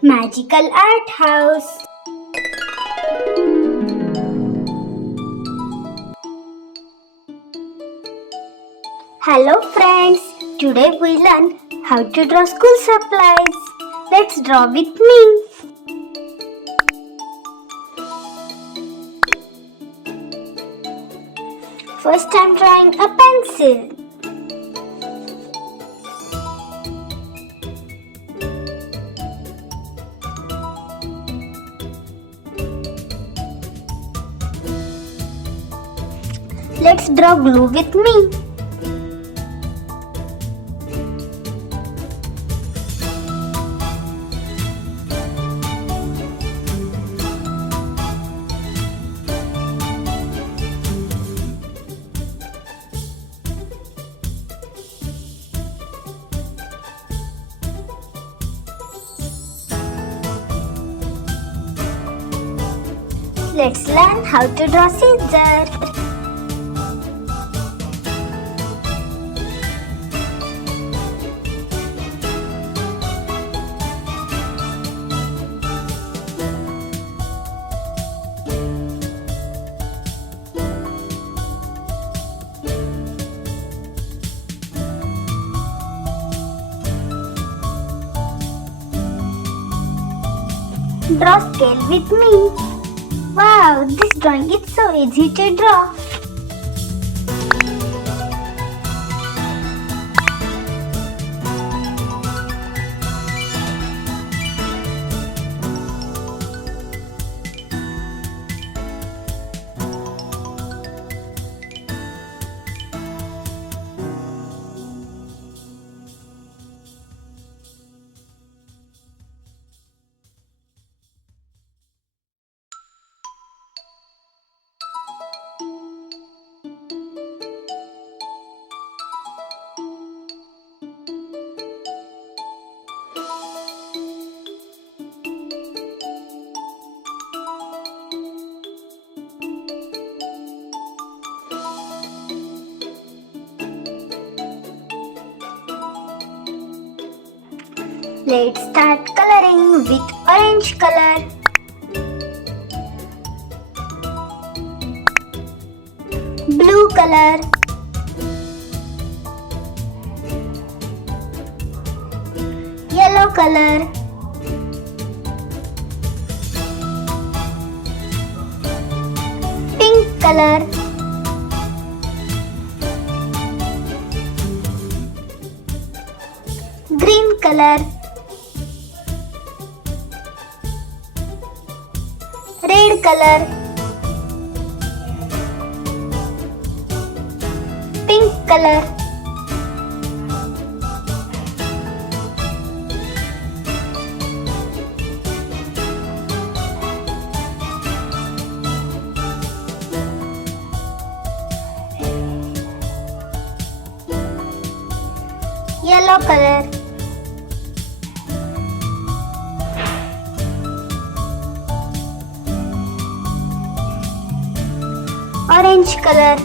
Magical Art House. Hello friends, today we learn how to draw school supplies. Let's draw with me. First I'm drawing a pencil. Let's draw glue with me. Let's learn how to draw scissors. Draw scale with me. Wow, this drawing is so easy to draw. Let's start coloring with orange color. Blue color. Yellow color. Pink color. Green color. Red color. Pink color. Yellow color. Orange color.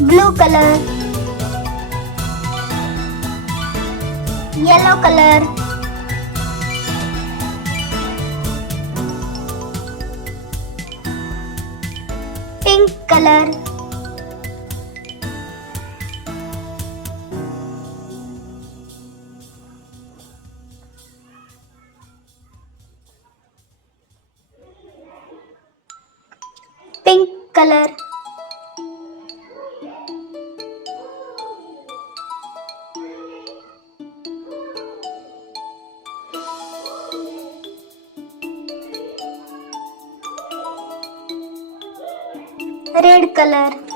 Blue color. Yellow color. Pink color. Pink color. Red color.